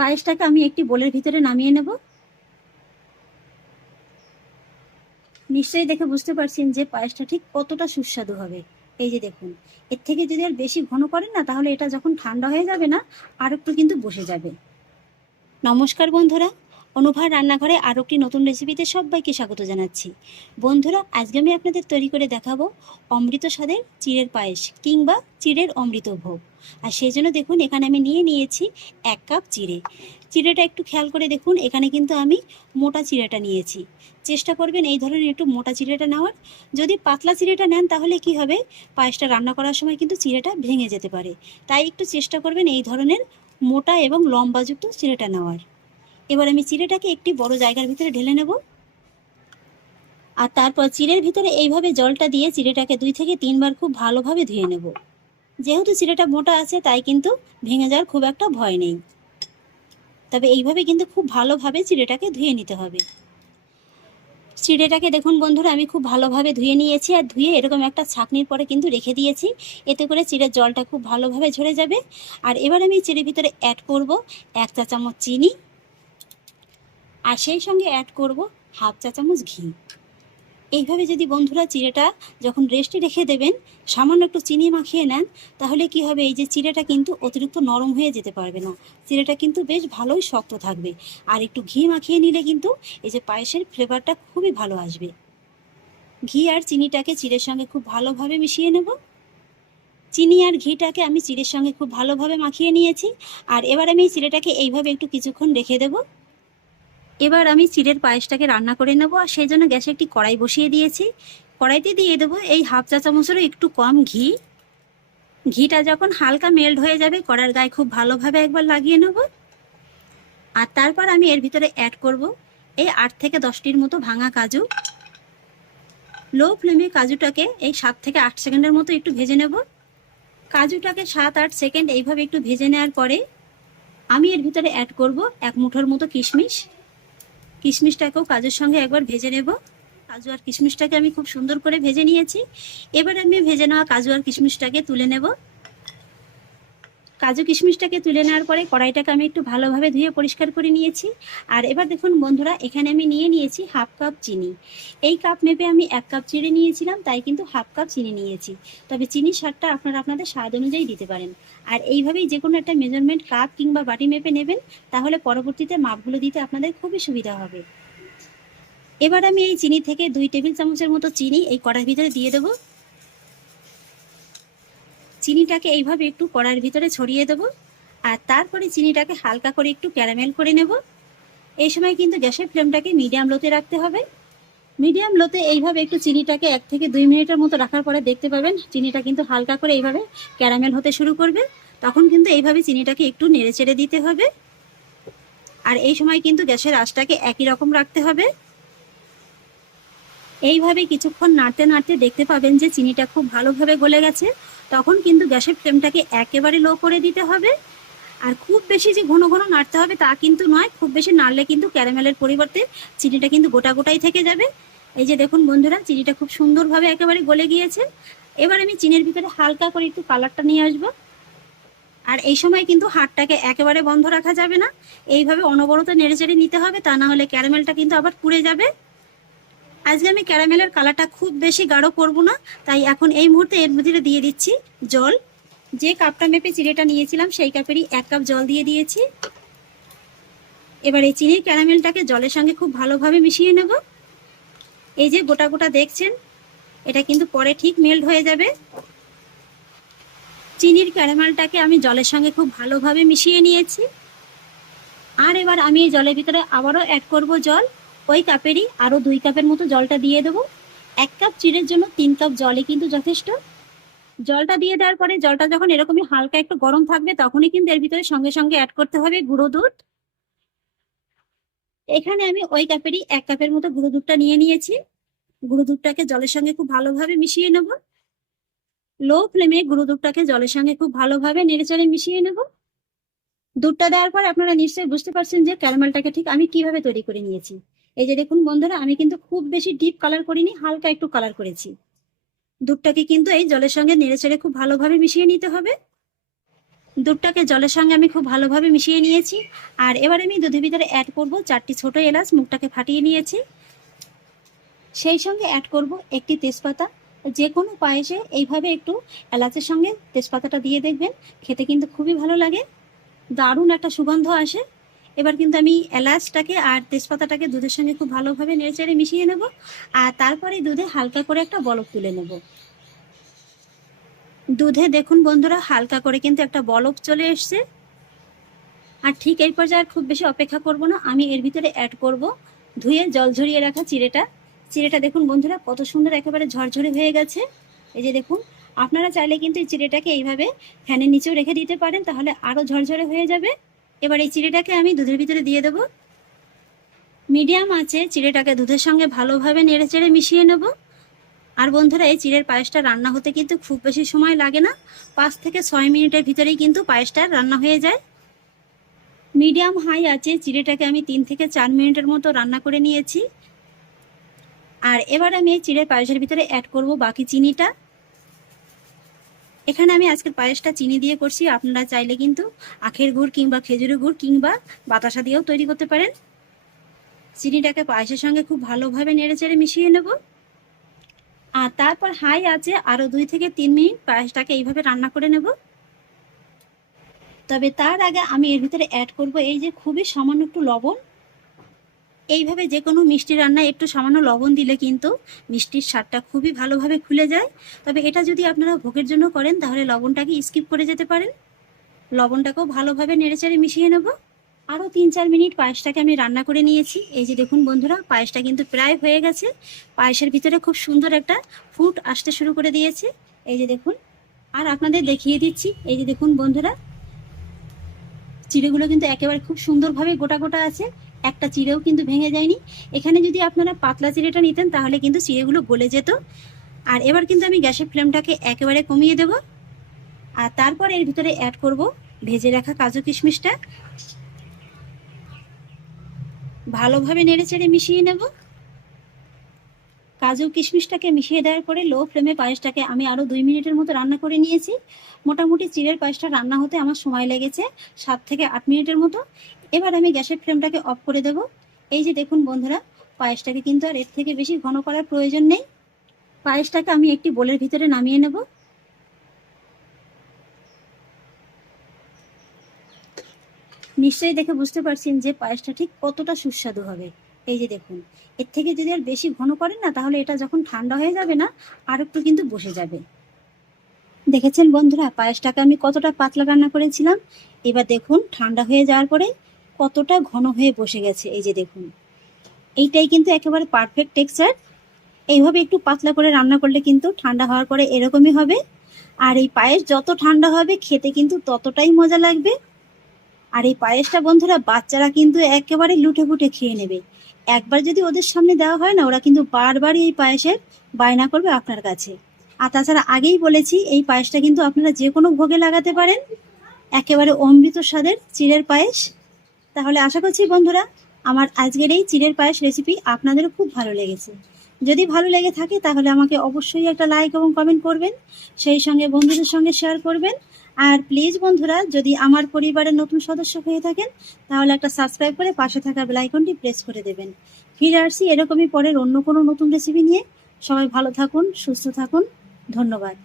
পায়েসটাকে আমি একটি বোলের ভিতরে নামিয়ে নেব। নিশ্চয়ই দেখে বুঝতে পারছেন যে পায়েসটা ঠিক কতটা সুস্বাদু হবে। এই যে দেখুন, এর থেকে যদি আর বেশি ঘন করেন না, তাহলে এটা যখন ঠান্ডা হয়ে যাবে না, আর একটু কিন্তু বসে যাবে। নমস্কার বন্ধুরা অনুভার রান্নাঘরে আরও একটি নতুন রেসিপিতে সবাইকে স্বাগত জানাচ্ছি। বন্ধুরা, আজকে আমি আপনাদের তৈরি করে দেখাবো অমৃত স্বাদের চিড়ের পায়েস কিংবা চিড়ের অমৃত ভোগ। আর সেই জন্য দেখুন, এখানে আমি নিয়ে নিয়েছি এক কাপ চিড়ে। চিড়েটা একটু খেয়াল করে দেখুন, এখানে কিন্তু আমি মোটা চিড়েটা নিয়েছি। চেষ্টা করবেন এই ধরনের একটু মোটা চিড়েটা নেওয়ার। যদি পাতলা চিড়েটা নেন, তাহলে কি হবে? পায়েসটা রান্না করার সময় কিন্তু চিড়েটা ভেঙে যেতে পারে। তাই একটু চেষ্টা করবেন এই ধরনের মোটা এবং লম্বাযুক্ত চিড়েটা নেওয়ার। এবার আমি চিড়েটাকে একটি বড় জায়গার ভিতরে ঢেলে নেব। আর তারপর চিড়ের ভিতরে এইভাবে জলটা দিয়ে চিড়েটাকে দুই থেকে তিনবার খুব ভালোভাবে ধুয়ে নেব। যেহেতু চিড়েটা মোটা আছে, তাই কিন্তু ভেঙে যাওয়ার খুব একটা ভয় নেই। তবে এইভাবে কিন্তু খুব ভালোভাবে চিড়েটাকে ধুয়ে নিতে হবে। চিড়েটাকে দেখুন বন্ধুরা, আমি খুব ভালোভাবে ধুয়ে নিয়েছি আর ধুয়ে এরকম একটা ছাকনির পরে কিন্তু রেখে দিয়েছি। এতে করে চিড়ের জলটা খুব ভালোভাবে ঝরে যাবে। আর এবার আমি চিড়ের ভিতরে অ্যাড করব এক চা চামচ চিনি। আর সেই সঙ্গে অ্যাড করব হাফ চা চামচ ঘি। এইভাবে যদি বন্ধুরা চিড়েটা যখন রেস্টে রেখে দেবেন, সামান্য একটু চিনি মাখিয়ে নেন, তাহলে কি হবে? এই যে চিড়েটা কিন্তু অতিরিক্ত নরম হয়ে যেতে পারবে না। চিড়েটা কিন্তু বেশ ভালোই শক্ত থাকবে। আর একটু ঘি মাখিয়ে নিলে কিন্তু এই যে পায়েসের ফ্লেভারটা খুবই ভালো আসবে। ঘি আর চিনিটাকে চিড়ের সঙ্গে খুব ভালোভাবে মিশিয়ে নেব। চিনি আর ঘিটাকে আমি চিড়ের সঙ্গে খুব ভালোভাবে মাখিয়ে নিয়েছি। আর এবার আমি এই চিড়েটাকে এইভাবে একটু কিছুক্ষণ রেখে দেবো। এবার আমি চিড়ের পায়েসটাকে রান্না করে নেব, আর সেই জন্য গ্যাসে একটি কড়াই বসিয়ে দিয়েছি। কড়াইতে দিয়ে দেবো এই হাফ চা চামচেরও একটু কম ঘি। ঘিটা যখন হালকা মেল্ট হয়ে যাবে, কড়ার গায়ে খুব ভালোভাবে একবার লাগিয়ে নেব। আর তারপর আমি এর ভিতরে অ্যাড করব এই আট থেকে দশটির মতো ভাঙা কাজু। লো ফ্লেমে কাজুটাকে এই সাত থেকে আট সেকেন্ডের মতো একটু ভেজে নেব। কাজুটাকে সাত আট সেকেন্ড এইভাবে একটু ভেজে নেওয়ার পরে আমি এর ভিতরে অ্যাড করব এক মুঠোর মতো কিশমিশ। কিশমিশটাকেও কাজুর সঙ্গে একবার ভেজে নেব। কাজু আর কিশমিশটাকে আমি খুব সুন্দর করে ভেজে নিয়েছি। এবার আমি ভেজে নেওয়া কাজু আর কিশমিশটাকে তুলে নেব। কাজু কিশমিশটাকে তুলে নেওয়ার পরে কড়াইটাকে আমি একটু ভালোভাবে ধুয়ে পরিষ্কার করে নিয়েছি। আর এবার দেখুন বন্ধুরা, এখানে আমি নিয়ে নিয়েছি হাফ কাপ চিনি। এই কাপ মেপে আমি এক কাপ চিড়ে নিয়েছিলাম, তাই কিন্তু হাফ কাপ চিনি নিয়েছি। তবে চিনির স্বাদটা আপনারা আপনাদের স্বাদ অনুযায়ী দিতে পারেন। আর এইভাবেই যে কোনো একটা মেজারমেন্ট কাপ কিংবা বাটি মেপে নেবেন, তাহলে পরবর্তীতে মাপগুলো দিতে আপনাদের খুবই সুবিধা হবে। এবার আমি এই চিনি থেকে দুই টেবিল চামচের মতো চিনি এই কড়ার ভিতরে দিয়ে দেবো। চিনিটাকে এইভাবে একটু কড়ার ভিতরে ছড়িয়ে দেবো, আর তারপরে চিনিটাকে হালকা করে একটু ক্যারামেল করে নেব। এই সময় কিন্তু গ্যাসের ফ্লেমটাকে মিডিয়াম লোতে রাখতে হবে। মিডিয়াম লোতে এইভাবে একটু চিনিটাকে এক থেকে দুই মিনিটের মতো রাখার পরে দেখতে পাবেন চিনিটা কিন্তু হালকা করে এইভাবে ক্যারামেল হতে শুরু করবে। তখন কিন্তু এইভাবে চিনিটাকে একটু নেড়ে চেড়ে দিতে হবে। আর এই সময় কিন্তু গ্যাসের আঁচটাকে একই রকম রাখতে হবে। এইভাবে কিছুক্ষণ নাড়তে নাড়তে দেখতে পাবেন যে চিনিটা খুব ভালোভাবে গলে গেছে। তখন কিন্তু গ্যাসের ফ্লেমটাকে একেবারে লো করে দিতে হবে। আর খুব বেশি যে ঘন ঘন নাড়তে হবে তা কিন্তু নয়, খুব বেশি নাড়লে কিন্তু ক্যারামেলের পরিবর্তে চিনিটা কিন্তু গোটা গোটাই থেকে যাবে। এই যে দেখুন বন্ধুরা, চিনিটা খুব সুন্দরভাবে একেবারে গলে গিয়েছে। এবার আমি চিনির ভিতরে হালকা করে একটু কালারটা নিয়ে আসব। আর এই সময় কিন্তু হাতটাকে একেবারে বন্ধ রাখা যাবে না। এইভাবে অনবরত নেড়ে চেড়ে নিতে হবে, তা না হলে ক্যারামেলটা কিন্তু আবার পুড়ে যাবে। আজকে আমি ক্যারামেলের কালারটা খুব বেশি গাঢ় করব না, তাই এখন এই মুহূর্তে এর মধ্যে দিয়ে দিচ্ছি জল। যে কাপটা মেপে চিড়েটা নিয়েছিলাম, সেই কাপেরই এক কাপ জল দিয়ে দিয়েছি। এবার এই চিনির ক্যারামেলটাকে জলের সঙ্গে খুব ভালোভাবে মিশিয়ে নেব। এই যে গোটা গোটা দেখছেন, এটা কিন্তু পরে ঠিক মেল্ট হয়ে যাবে। চিনির ক্যারামেলটাকে আমি জলের সঙ্গে খুব ভালোভাবে মিশিয়ে নিয়েছি। আর এবার আমি এই জলের ভিতরে আবারও অ্যাড করব জল। ওই কাপেরই আরও দুই কাপের মতো জলটা দিয়ে দেবো। এক কাপ চিড়ের জন্য তিন কাপ জলে কিন্তু যথেষ্ট। জলটা দিয়ে দেওয়ার পরে জলটা যখন এরকমই হালকা একটু গরম থাকবে, তখনই কিন্তু এর ভিতরে সঙ্গে সঙ্গে অ্যাড করতে হবে গুঁড়ো দুধ। এখানে আমি ওই কাপেরই এক কাপের মতো গুঁড়ো দুধটা নিয়ে নিয়েছি। গুঁড়ো দুধটাকে জলের সঙ্গে খুব ভালোভাবে মিশিয়ে নেব। লো ফ্লেমে গুঁড়ো দুধটাকে জলের সঙ্গে খুব ভালোভাবে নেড়ে চড়ে মিশিয়ে নেব। দুধটা দেওয়ার পর আপনারা নিশ্চয়ই বুঝতে পারছেন যে ক্যারামেলটাকে ঠিক আমি কীভাবে তৈরি করে নিয়েছি। এই যে দেখুন বন্ধুরা, আমি কিন্তু খুব বেশি ডিপ কালার করিনি, হালকা একটু কালার করেছি। দুধটাকে কিন্তু এই জলের সঙ্গে নেড়ে চেড়ে খুব ভালোভাবে মিশিয়ে নিতে হবে। দুধটাকে জলের সঙ্গে আমি খুব ভালোভাবে মিশিয়ে নিয়েছি। আর এবার আমি দুধের ভিতরে অ্যাড করব চারটি ছোট এলাচ, মুখটাকে ফাটিয়ে নিয়েছি। সেই সঙ্গে অ্যাড করব একটি তেজপাতা। যে কোনো পায়েসে এইভাবে একটু এলাচের সঙ্গে তেজপাতাটা দিয়ে দেখবেন, খেতে কিন্তু খুবই ভালো লাগে। দারুণ একটা সুগন্ধ আসে। এবার কিন্তু আমি এলাচটাকে আর তেজপাতাটাকে দুধের সঙ্গে খুব ভালোভাবে নেড়েচেড়ে মিশিয়ে নেব। আর তারপরে দুধে হালকা করে একটা বলক তুলে নেব। দুধে দেখুন বন্ধুরা, হালকা করে কিন্তু একটা বলক চলে এসছে। আর ঠিক এই পর্যায়ে খুব বেশি অপেক্ষা করব না, আমি এর ভিতরে অ্যাড করব ধুয়ে জল ঝরিয়ে রাখা চিড়েটা। চিড়েটা দেখুন বন্ধুরা, কত সুন্দর একেবারে ঝরঝরে হয়ে গেছে। এই যে দেখুন, আপনারা চাইলে কিন্তু এই চিড়েটাকে এইভাবে ফ্যানের নিচেও রেখে দিতে পারেন, তাহলে আরও ঝরঝরে হয়ে যাবে। এবার এই চিড়েটাকে আমি দুধের ভিতরে দিয়ে দেবো। মিডিয়াম আছে, চিড়েটাকে দুধের সঙ্গে ভালোভাবে নেড়ে চেড়ে মিশিয়ে নেব। আর বন্ধুরা, এই চিড়ের পায়েসটা রান্না হতে কিন্তু খুব বেশি সময় লাগে না। পাঁচ থেকে ছয় মিনিটের ভিতরেই কিন্তু পায়েসটা রান্না হয়ে যায়। মিডিয়াম হাই আছে, চিড়েটাকে আমি তিন থেকে চার মিনিটের মতো রান্না করে নিয়েছি। আর এবার আমি এই চিড়ের পায়েসের ভিতরে অ্যাড করব বাকি চিনিটা। এখানে আমি আজকের পায়েসটা চিনি দিয়ে করছি। আপনারা চাইলে কিন্তু আখের গুড় কিংবা খেজুরের গুড় কিংবা বাতাসা দিয়েও তৈরি করতে পারেন। চিনিটাকে পায়েসের সঙ্গে খুব ভালোভাবে নেড়ে চেড়ে মিশিয়ে নেব। আর তারপর হাই আছে আরও দুই থেকে তিন মিনিট পায়েসটাকে এইভাবে রান্না করে নেব। তবে তার আগে আমি এর ভিতরে অ্যাড করব এই যে খুবই সামান্য একটু লবণ। এইভাবে যে কোনো মিষ্টি রান্নায় একটু সামান্য লবণ দিলে কিন্তু মিষ্টির স্বাদটা খুবই ভালোভাবে খুলে যায়। তবে এটা যদি আপনারা ভোগের জন্য করেন, তাহলে লবণটাকে স্কিপ করে যেতে পারেন। লবণটাকেও ভালোভাবে নেড়েচেড়ে মিশিয়ে নেব। আরও তিন চার মিনিট পায়েসটাকে আমি রান্না করে নিয়েছি। এই যে দেখুন বন্ধুরা, পায়েসটা কিন্তু প্রায় হয়ে গেছে। পায়েসের ভিতরে খুব সুন্দর একটা ফুট আসতে শুরু করে দিয়েছে। এই যে দেখুন, আর আপনাদের দেখিয়ে দিচ্ছি। এই যে দেখুন বন্ধুরা, চিড়েগুলো কিন্তু একেবারে খুব সুন্দরভাবে গোটা গোটা আছে। একটা চিড়েও কিন্তু ভেঙে যায়নি। এখানে যদি আপনারা পাতলা চিড়েটা নিতেন, তাহলে কিন্তু চিড়েগুলো গলে যেত। আর এবার কিন্তু আমি গ্যাসের ফ্লেমটাকে একেবারে কমিয়ে দেব। আর তারপর এর ভিতরে অ্যাড করব ভেজে রাখা কাজু কিশমিশটা। ভালোভাবে নেড়ে চেড়ে মিশিয়ে নেব। কাজু কিশমিশটাকে মিশিয়ে দেওয়ার পরে লো ফ্লেমে পায়েসটাকে আমি আরও দুই মিনিটের মতো রান্না করে নিয়েছি। মোটামুটি চিড়ের পায়েসটা রান্না হতে আমার সময় লেগেছে, সাত থেকে আট মিনিটের মতো। এবার আমি গ্যাসের ফ্লেমটাকে অফ করে দেব। এই যে দেখুন বন্ধুরা, পায়েসটাকে কিন্তু আর এর থেকে বেশি ঘন করার প্রয়োজন নেই। পায়েসটাকে আমি একটি বোলের ভিতরে নামিয়ে নেব। নিশ্চয়ই দেখে বুঝতে পারছেন যে পায়েসটা ঠিক কতটা সুস্বাদু হবে। এই যে দেখুন, এর থেকে যদি আর বেশি ঘন করেন না, তাহলে এটা যখন ঠান্ডা হয়ে যাবে না, আর একটু কিন্তু বসে যাবে। দেখেছেন বন্ধুরা, পায়েসটাকে আমি কতটা পাতলা রান্না করেছিলাম? এবার দেখুন, ঠান্ডা হয়ে যাওয়ার পরে কতটা ঘন হয়ে বসে গেছে, এই যে দেখুন। এইটাই কিন্তু একেবারে পারফেক্ট টেক্সচার এইভাবে একটু পাতলা করে রান্না করলে কিন্তু ঠান্ডা হওয়ার পরে এরকমই হবে। আর এই পায়েস যত ঠান্ডা হবে, খেতে কিন্তু ততটাই মজা লাগবে। আর এই পায়েসটা বন্ধুরা, বাচ্চারা কিন্তু একেবারে লুটে ফুটে খেয়ে নেবে। একবার যদি ওদের সামনে দেওয়া হয় না, ওরা কিন্তু বারবারই এই পায়েসের বায়না করবে আপনার কাছে। আর তাছাড়া আগেই বলেছি, এই পায়েসটা কিন্তু আপনারা যে কোনো ভোগে লাগাতে পারেন। একেবারে অমৃত স্বাদের চিড়ের পায়েস। তাহলে আশা করছি বন্ধুরা, আমার আজকের এই চিড়ের পায়েস রেসিপি আপনাদেরও খুব ভালো লেগেছে। যদি ভালো লেগে থাকে, তাহলে আমাকে অবশ্যই একটা লাইক এবং কমেন্ট করবেন। সেই সঙ্গে বন্ধুদের সঙ্গে শেয়ার করবেন। আর প্লিজ বন্ধুরা, যদি আমার পরিবারের নতুন সদস্য হয়ে থাকেন, তাহলে একটা সাবস্ক্রাইব করে পাশে থাকা বেলাইকনটি প্রেস করে দেবেন। ফিরে আসছি এরকমই পরের অন্য কোনো নতুন রেসিপি নিয়ে। সবাই ভালো থাকুন, সুস্থ থাকুন। ধন্যবাদ।